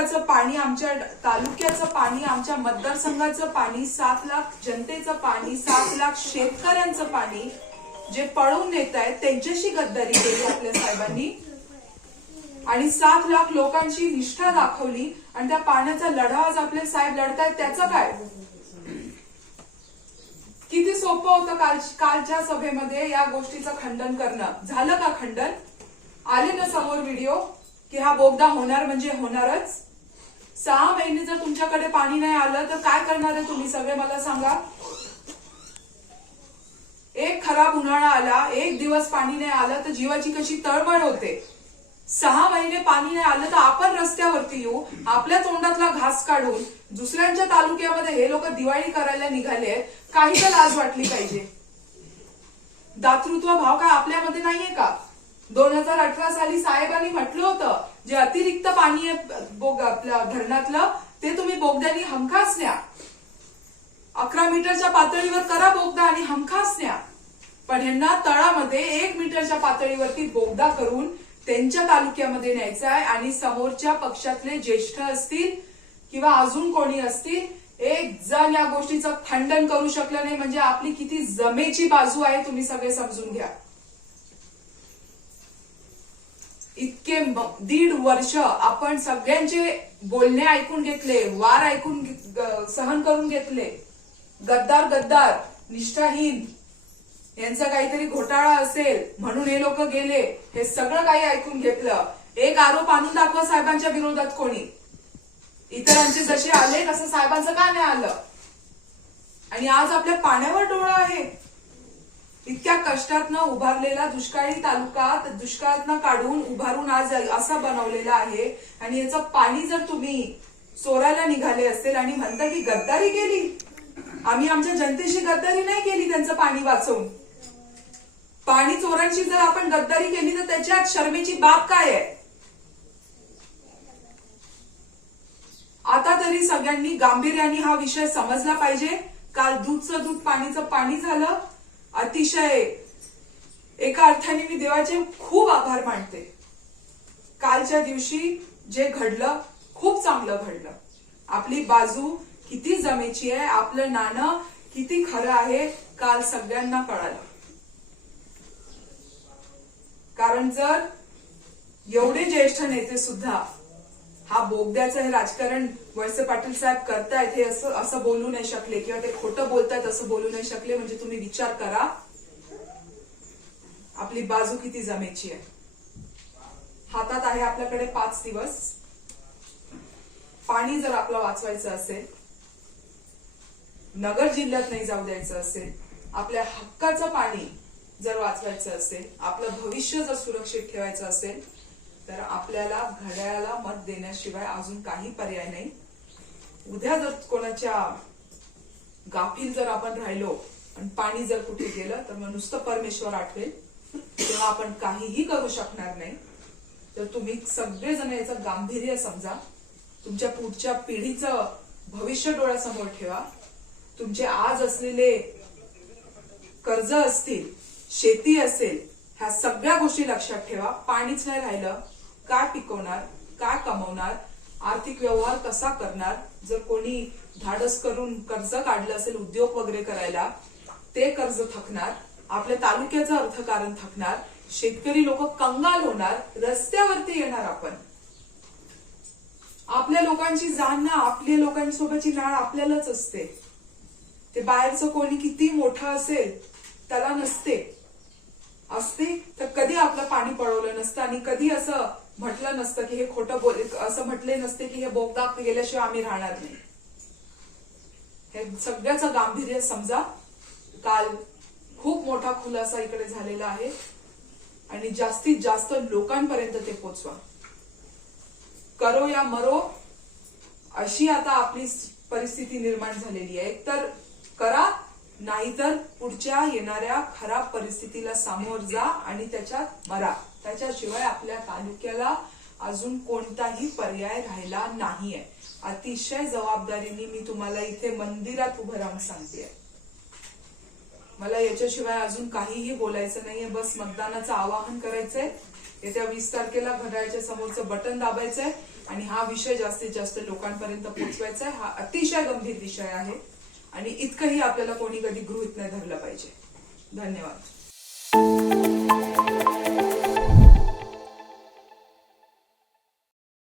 तालुक्याचं पाणी, आमच्या तालुक्याचं पाणी, आमच्या मतदारसंघाचं पाणी, 7 लाख जनतेचं पाणी, 7 लाख शेतकऱ्यांचं पाणी जे पळवून नेत आहेत त्यांच्याशी गद्दारी केली आपल्या साहेबांनी आणि 7 लाख लोकांची निष्ठा दाखवली आणि त्या पाण्याचा लढा आज आपले साहेब लढतायत. त्याचं काय? किती सोपं होतं कालच्या सभेमध्ये या गोष्टीचं खंडन करणं. झालं का खंडन? आले ना समोर व्हिडिओ की हा बोगदा होणार म्हणजे होणारच. 6 महिने जर तुमच्याकडे पाणी नाही आलं तर काय करणार आहे तुम्ही सगळे मला सांगा. एक खराब उन्हाळा आला, एक दिवस पाणी नाही आलं तर जीवाची कशी तळमळ होते. 6 महिने पाणी नाही आलं तर आपण रस्त्यावरती येऊ, आपल्या तोंडातला घास काढून दुसऱ्यांच्या तालुक्यामध्ये हे लोक दिवाळी करायला निघाले. काही तर लाज वाटली पाहिजे. दातृत्व भाव काय आपल्यामध्ये नाहीये का? 2018 साली साहेबांनी म्हटलं होतं जे अतिरिक्त पाणी आहे आपल्या धरणातलं ते तुम्ही बोगद्यांनी हमखास न्या. 11 मीटरच्या पातळीवर करा बोगदा आणि हमखास न्या. पण ह्यांना तळामध्ये 1 मीटरच्या पातळीवरती बोगदा करून त्यांच्या तालुक्यामध्ये न्यायचा आहे आणि समोरच्या पक्षातले ज्येष्ठ असतील किंवा अजून कोणी असतील, एक जण या गोष्टीचं खंडन करू शकलं नाही म्हणजे आपली किती जमेची बाजू आहे तुम्ही सगळे समजून घ्या. इतके 1.5 वर्ष आपण सगळ्यांचे बोलणे ऐकून घेतले, वार ऐकून सहन करून घेतले. गद्दार गद्दार, निष्ठाहीन, यांचा काहीतरी घोटाळा असेल म्हणून हे लोक गेले, हे सगळं काही ऐकून घेतलं. एक आरोप आणून दाखवा साहेबांच्या विरोधात कोणी. इतरांचे जसे आले तसं साहेबांचं का नाही आलं? आणि आज आपल्या पाण्यावर डोळा आहे. इतक्या कष्टातनं उभारलेला दुष्काळी तालुका दुष्काळातनं काढून उभारून आज असा बनवलेला आहे आणि याचं पाणी जर तुम्ही चोरायला निघाले असेल आणि म्हणता की गद्दारी केली, आम्ही आमच्या जनतेशी गद्दारी नाही केली त्यांचं पाणी वाचवून. पाणी चोरांची जर आपण गद्दारी केली तर त्याच्यात शर्मेची बाब काय आहे? आता तरी सगळ्यांनी गांभीर्याने हा विषय समजला पाहिजे. काल दूधचं दूध पाणीचं पाणी झालं. अतिशय एका अर्थाने मी देवाचे खूप आभार मानते. कालच्या दिवशी जे घडलं खूप चांगलं घडलं. आपली बाजू किती जमेची आहे, आपलं नाणं किती खरं आहे काल सगळ्यांना कळालं. कारण जर एवढे ज्येष्ठ नेते सुद्धा हा बोगद्याचं हे राजकारण वळसे पाटील साहेब करतायत हे असं बोलू नाही शकले किंवा ते खोटं बोलतायत असं बोलू नाही शकले म्हणजे तुम्ही विचार करा आपली बाजू किती जमेची आहे. हातात आहे आपल्याकडे 5 दिवस. पाणी जर आपलं वाचवायचं असेल, नगर जिल्ह्यात नाही जाऊ द्यायचं असेल, आपल्या हक्काचं पाणी जर वाचवायचं असेल, आपलं भविष्य जर सुरक्षित ठेवायचं असेल तर आपल्याला घड्याळाला मत देण्याशिवाय अजून काही पर्याय नाही. उद्या जर कोणाच्या गाफील जर आपण राहिलो आणि पाणी जर कुठे गेलं तर मग नुसतं परमेश्वर आठवेल, तेव्हा आपण काहीही करू शकणार नाही. तर तुम्ही सगळेजण याचं गांभीर्य समजा. तुमच्या पुढच्या पिढीचं भविष्य डोळ्यासमोर ठेवा. तुमचे आज असलेले कर्ज असतील, शेती असेल, ह्या सगळ्या गोष्टी लक्षात ठेवा. पाणीच नाही राहिलं काय पिकवणार, काय कमवणार, आर्थिक व्यवहार कसा करणार? जर कोणी धाडस करून कर्ज काढलं असेल उद्योग वगैरे करायला, ते कर्ज थकणार. आपल्या तालुक्याचं अर्थकारण थकणार. शेतकरी लोक कंगाल होणार, रस्त्यावरती येणार. आपण आपल्या लोकांची जाण ना, आपल्या लोकांसोबतची नाळ आपल्यालाच असते. ते बाहेरचं कोणी किती मोठं असेल त्याला नसते. असते तर कधी आपलं पाणी पळवलं नसतं आणि कधी असं म्हटलं नसतं की हे खोटं असं म्हटले नसते की हे बोगदा गेल्याशिवाय आम्ही राहणार नाही. हे सगळ्याचं गांभीर्य समजा. काल खूप मोठा खुलासा इकडे झालेला आहे आणि जास्तीत जास्त लोकांपर्यंत ते पोचवा. करो या मरो अशी आता आपली परिस्थिती निर्माण झालेली आहे. एकतर करा, नाहीतर पुढच्या येणाऱ्या खराब परिस्थितीला सामोर जा आणि त्याच्यात मरा. त्याच्याशिवाय आपल्या तालुक्याला अजून कोणताही पर्याय राहिला नाहीये. अतिशय जबाबदारीने मी तुम्हाला इथे मंदिरात उभं राहून सांगतेय. मला याच्याशिवाय अजून काहीही बोलायचं नाहीये. बस मतदानाचं आवाहन करायचंय. येत्या 20 तारखेला घड्याळाच्या समोरचं बटन दाबायचंय आणि हा विषय जास्तीत जास्त लोकांपर्यंत पोहोचवायचा आहे. हा अतिशय गंभीर विषय आहे आणि इतकंही आपल्याला कोणी कधी गृहीत नाही धरलं पाहिजे. धन्यवाद.